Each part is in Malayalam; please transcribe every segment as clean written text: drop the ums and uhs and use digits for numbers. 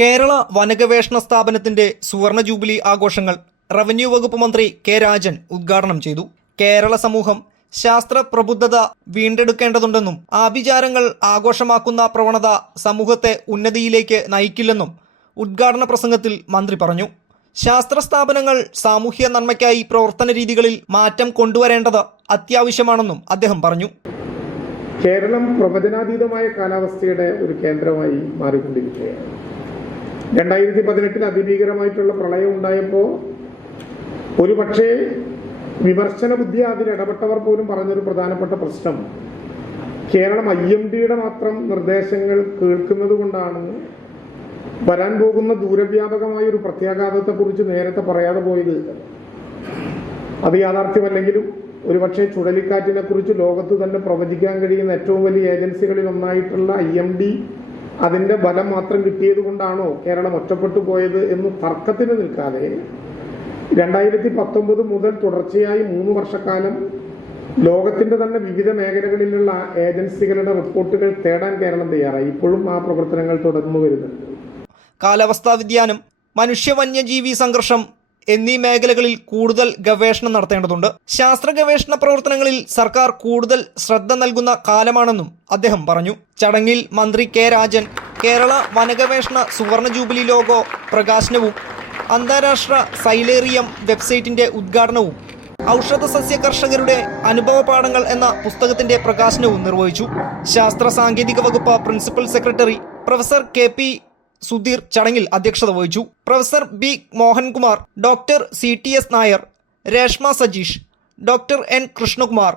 കേരള വനഗവേഷണ സ്ഥാപനത്തിന്റെ സുവർണ ജൂബിലി ആഘോഷങ്ങൾ റവന്യൂ വകുപ്പ് മന്ത്രി കെ രാജൻ ഉദ്ഘാടനം ചെയ്തു. കേരള സമൂഹം ശാസ്ത്ര പ്രബുദ്ധത വീണ്ടെടുക്കേണ്ടതുണ്ടെന്നും ആഭിചാരങ്ങൾ ആഘോഷമാക്കുന്ന പ്രവണത സമൂഹത്തെ ഉന്നതിയിലേക്ക് നയിക്കില്ലെന്നും ഉദ്ഘാടന പ്രസംഗത്തിൽ മന്ത്രി പറഞ്ഞു. ശാസ്ത്ര സ്ഥാപനങ്ങൾ സാമൂഹ്യ നന്മയ്ക്കായി പ്രവർത്തന രീതികളിൽ മാറ്റം കൊണ്ടുവരേണ്ടത് അത്യാവശ്യമാണെന്നും അദ്ദേഹം പറഞ്ഞു. കേരളം പ്രവചനാതീതമായ കാലാവസ്ഥയുടെ ഒരു കേന്ദ്രമായി മാറിക്കൊണ്ടിരിക്കുകയാണ്. 2018 അതിഭീകരമായിട്ടുള്ള പ്രളയം ഉണ്ടായപ്പോൾ ഒരുപക്ഷെ വിമർശന ബുദ്ധി അതിൽ ഇടപെട്ടവർ പോലും പറഞ്ഞൊരു പ്രധാനപ്പെട്ട പ്രശ്നം കേരളം IMDയുടെ മാത്രം നിർദ്ദേശങ്ങൾ കേൾക്കുന്നത് കൊണ്ടാണ് വരാൻ പോകുന്ന ദൂരവ്യാപകമായ ഒരു പ്രത്യാഘാതത്തെക്കുറിച്ച് നേരത്തെ പറയാതെ പോയത്. അത് യാഥാർത്ഥ്യമല്ലെങ്കിലും ഒരുപക്ഷെ ചുഴലിക്കാറ്റിനെ കുറിച്ച് ലോകത്ത് തന്നെ പ്രവചിക്കാൻ കഴിയുന്ന ഏറ്റവും വലിയ ഏജൻസികളിൽ ഒന്നായിട്ടുള്ള IMD അതിന്റെ ബലം മാത്രം കിട്ടിയത് കൊണ്ടാണോ കേരളം ഒറ്റപ്പെട്ടു പോയത് എന്ന് തർക്കത്തിന് നിൽക്കാതെ 2019 മുതൽ തുടർച്ചയായി 3 വർഷക്കാലം ലോകത്തിന്റെ തന്നെ വിവിധ മേഖലകളിലുള്ള ഏജൻസികളുടെ റിപ്പോർട്ടുകൾ തേടാൻ കേരളം തയ്യാറായി. ഇപ്പോഴും ആ പ്രവർത്തനങ്ങൾ തുടർന്നു വരുന്നുണ്ട്. കാലാവസ്ഥാ വ്യതിയാനം, മനുഷ്യ വന്യജീവി സംഘർഷം എന്നീ മേഖലകളിൽ കൂടുതൽ ഗവേഷണം നടത്തേണ്ടതുണ്ട്. ശാസ്ത്ര ഗവേഷണ പ്രവർത്തനങ്ങളിൽ സർക്കാർ കൂടുതൽ ശ്രദ്ധ നൽകുന്ന കാലമാണെന്നും അദ്ദേഹം പറഞ്ഞു. ചടങ്ങിൽ മന്ത്രി കെ രാജൻ കേരള വനഗവേഷണ സുവർണ ജൂബിലി ലോഗോ പ്രകാശനവും അന്താരാഷ്ട്ര സൈലേറിയം വെബ്സൈറ്റിന്റെ ഉദ്ഘാടനവും ഔഷധ സസ്യ കർഷകരുടെ അനുഭവ പാഠങ്ങൾ എന്ന പുസ്തകത്തിന്റെ പ്രകാശനവും നിർവഹിച്ചു. ശാസ്ത്ര സാങ്കേതിക വകുപ്പ് principal secretary professor KP Sudheer ചടങ്ങിൽ അധ്യക്ഷത വഹിച്ചു. Professor B Mohankumar, doctor CTS Nair, Reshma Sajeesh, doctor N Krishnakumar,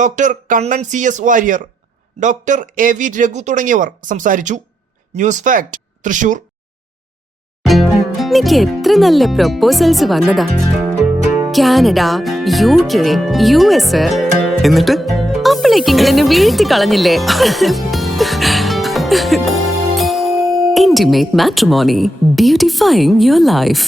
doctor Kannan CS Warrier, doctor AV Raghu തുടങ്ങിയവർ സംസാരിച്ചു. News fact, Thrissur. എനിക്ക് എത്ര നല്ല പ്രൊപ്പോസൽസ് വന്നതാ. Canada, UK, US. എന്നിട്ട് അപ്പോഴേക്ക് എന്നെ വീഴ്ത്തി കളഞ്ഞില്ലേ? Intimate Matrimony, beautifying your life.